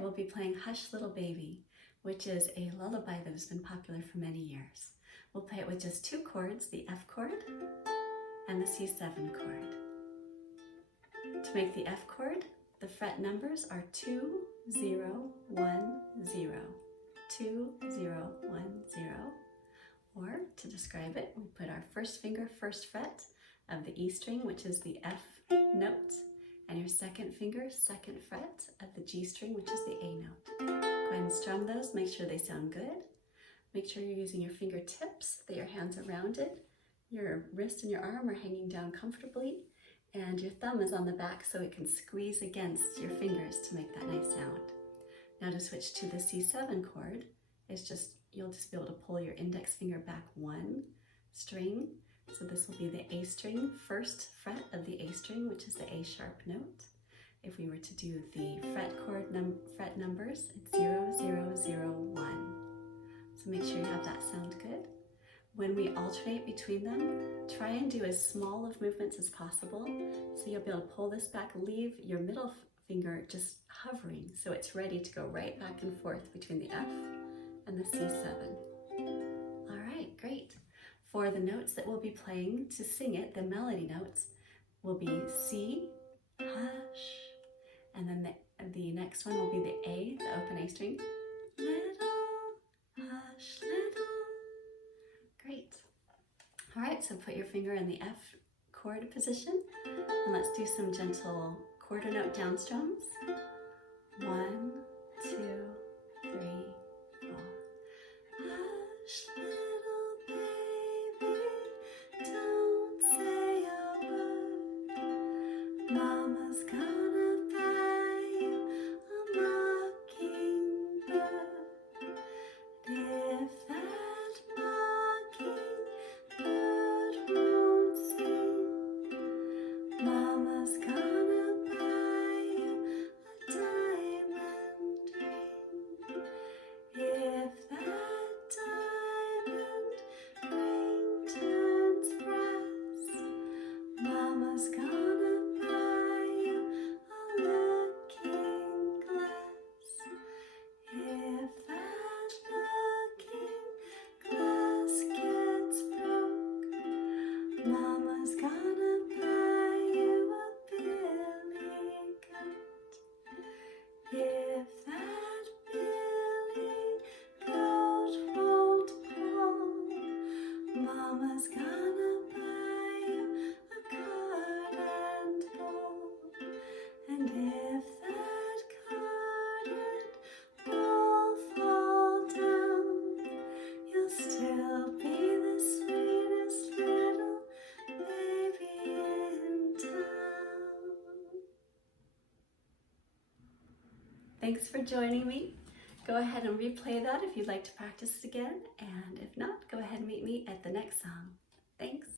we'll be playing Hush Little Baby, which is a lullaby that has been popular for many years. We'll play it with just two chords, the F chord and the C7 chord. To make the F chord, the fret numbers are 2, 0, 1, 0, 2, 0, 1, 0. Or to describe it, we put our first finger first fret of the E string, which is the F note, and your second finger second fret of the G string, which is the A note. Go ahead and strum those, make sure they sound good. Make sure you're using your fingertips, that your hands are rounded, your wrist and your arm are hanging down comfortably, and your thumb is on the back so it can squeeze against your fingers to make that nice sound. Now to switch to the C7 chord, you'll just be able to pull your index finger back one string. So this will be the A string, first fret of the A string, which is the A sharp note. If we were to do the fret numbers, it's 0, 0, 0, 1. So make sure you have that sound good. When we alternate between them, try and do as small of movements as possible. So you'll be able to pull this back, leave your middle finger just hovering so it's ready to go right back and forth between the F and the C7. All right, great. For the notes that we'll be playing to sing it, the melody notes will be C, hush, and then the next one will be the A, the open A string. Little, hush, little. Great. All right, so put your finger in the F chord position, and let's do some gentle quarter note down strums. 1, 2, 3, 4. Hush, little baby, don't say a word. Mama's gonna buy you a mockingbird. If that mockingbird won't sing, Mama's gonna buy you a diamond ring. If that diamond ring turns brass, Mama's gonna buy you a looking glass. If that looking glass gets broke, Mama's gonna buy you a billy goat. If that billy goat won't pull, Mama's gonna buy you a card and bowl. And if that card and bowl fall down, you'll still be the sweetest little baby in town. Thanks for joining me. Go ahead and replay that if you'd like to practice it again, and if not, go ahead and meet me at the next song. Thanks.